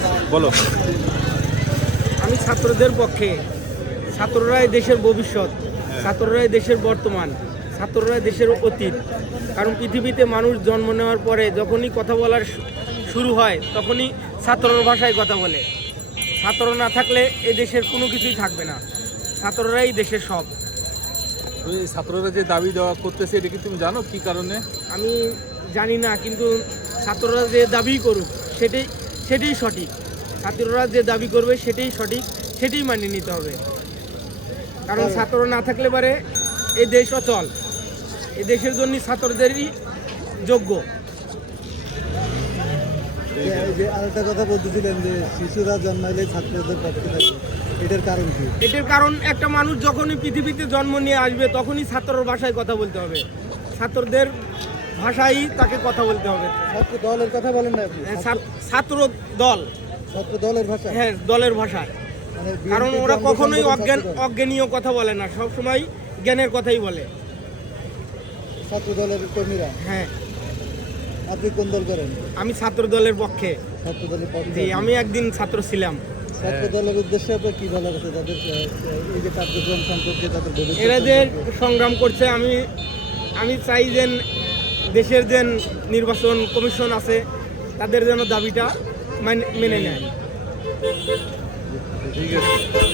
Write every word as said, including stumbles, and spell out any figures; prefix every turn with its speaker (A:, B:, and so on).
A: বলো।
B: আমি ছাত্রদের পক্ষে। ছাত্ররাই দেশের ভবিষ্যৎ, ছাত্ররাই দেশের বর্তমান, ছাত্ররাই দেশের অতীত। কারণ পৃথিবীতে মানুষ জন্ম নেওয়ার পরে যখনই কথা বলার শুরু হয় তখনই ছাত্রর ভাষায় কথা বলে। ছাত্র না থাকলে এ দেশের কোনো কিছুই থাকবে না। ছাত্ররাই দেশের সব।
A: ওই ছাত্ররা যে দাবি দেওয়া করতেছে এটা কি তুমি জানো কি কারণে?
B: আমি জানি না, কিন্তু ছাত্ররা যে দাবি করুক সেটাই সেটাই সঠিক। ছাত্ররা যে দাবি করবে সেটাই সঠিক, সেটাই মানিয়ে নিতে হবে। কারণ ছাত্র না থাকলে পারে এই দেশ অচল। এই দেশের জন্য ছাত্রদেরই যোগ্য।
C: যে আরেকটা কথা বলতেছিলেন যে শিশুরা জন্মাইলে ছাত্রদের পক্ষে থাকে, এটার কারণ কি?
B: এটার কারণ একটা মানুষ যখনই পৃথিবীতে জন্ম নিয়ে আসবে তখনই ছাত্রর ভাষায় কথা বলতে হবে। ছাত্রদের ভাষায় তাকে কথা বলতে হবে।
C: ছাত্র দলের কথা বলেন না আপনি?
B: ছাত্র দল,
C: ছাত্র দলের ভাষা?
B: হ্যাঁ, দলের ভাষায়।
C: মানে
B: কারণ
C: বিএনপির
B: ওরা
C: অঙ্গ
B: কখনোই
C: সংগঠন
B: অজ্ঞান
C: ছাত্রদল।
B: অজ্ঞানীয় কথা বলে না, সবসময় জ্ঞানের কথাই বলে।
C: ছাত্র দলের কর্মীরা?
B: হ্যাঁ।
C: আপনি কোন দল করেন?
B: আমি ছাত্র দলের পক্ষে।
C: ছাত্র দলের পক্ষে?
B: জি, আমি একদিন ছাত্র ছিলাম।
C: ছাত্র দলের উদ্দেশ্যে আপনার কি বলার আছে তাদের আহ, এই যে কার্যক্রম সম্পর্কে, তাদের ভবিষ্যৎ
B: এরা যে
C: সম্পর্কে?
B: সংগ্রাম করছে, আমি আমি চাই যে দেশের যে নির্বাচন কমিশন আছে তাদের যেন দাবিটা মানে- মেনে নেয়।
A: ঠিক আছে।